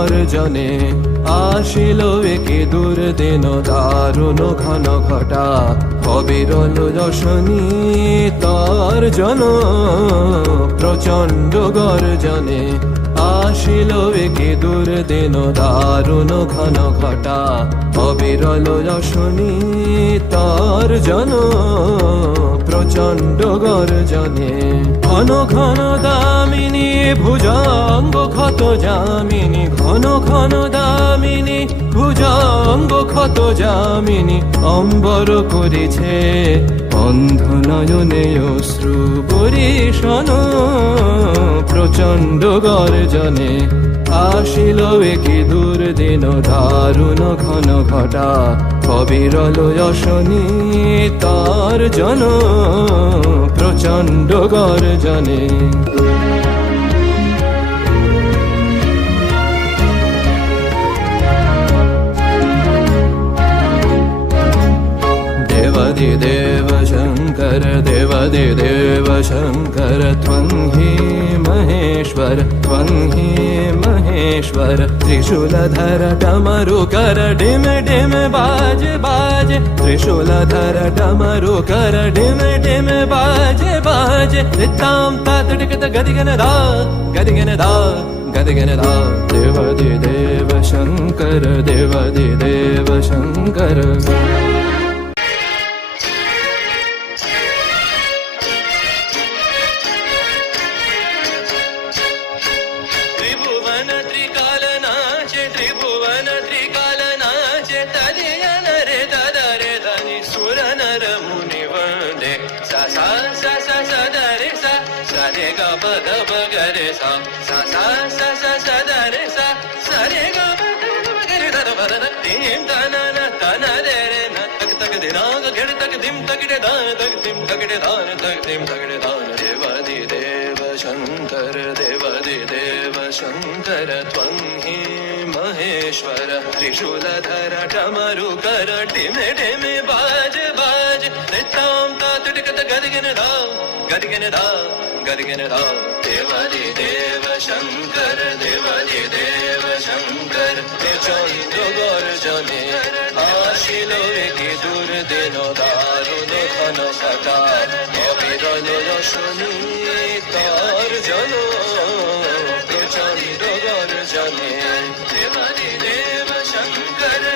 গর্জনে আসিল একে দুর্দিন দারুণ ঘন ঘটা অবিরল রশনি তর্জন প্রচণ্ড গর্জনে আসিল একে দুর্দিন দারুণ ঘন ঘটা অবিরল রশনি তর্জন প্রচণ্ড গর্জনে ঘন ঘন দামিনী ভুজঙ্গ ক্ষত যামিনী ঘন ঘন দামিনী ভুজঙ্গ ক্ষত যামিনী অম্বর করেছে অন্ধ নয়নে অশ্রু বরিশন প্রচণ্ড গর্জনে আসিল একে দুর্দিন দারুণ ঘন ঘটা অবিরল রশনি তর্জন প্রচণ্ড গর্জনে देव शंकर देव शंकर त्वं हि महेश्वर त्रिशूलधर डमरुकर डिम डिम बाज बाज त्रिशूलधर डमरुकर डिम डिम बाज बाज ताम तटकत गदिगन दा देव शंकर देव शंकर त्रिभुवन त्रिकालनाचे तदियन रे तदरे धनि सुर नर मुनि वंदे सा सा सा सा सा द रे सा सा रे ग प द प ग रे सा सा सा सा सा सा द रे सा सा रे ग प द प ग रे ध प द तिम त न रे रे न तक तक दे ना ग घेड़ तक दिम तक रे दा तक दिम तक रे दा तक दिम तक रे दा देव शंकर देव शंकर त्वं हि महेश्वर त्रिशूलधर डमरुकर टिमे टिमे बाज बाज ताम तटकत गदिगन दा देव शंकर देव शंकर प्रचंड गर्जने आशिल एके दुर्दिन दारुण घन घटा अविरल रशनि तर्जन प्रचंड गर्जने देव शंकर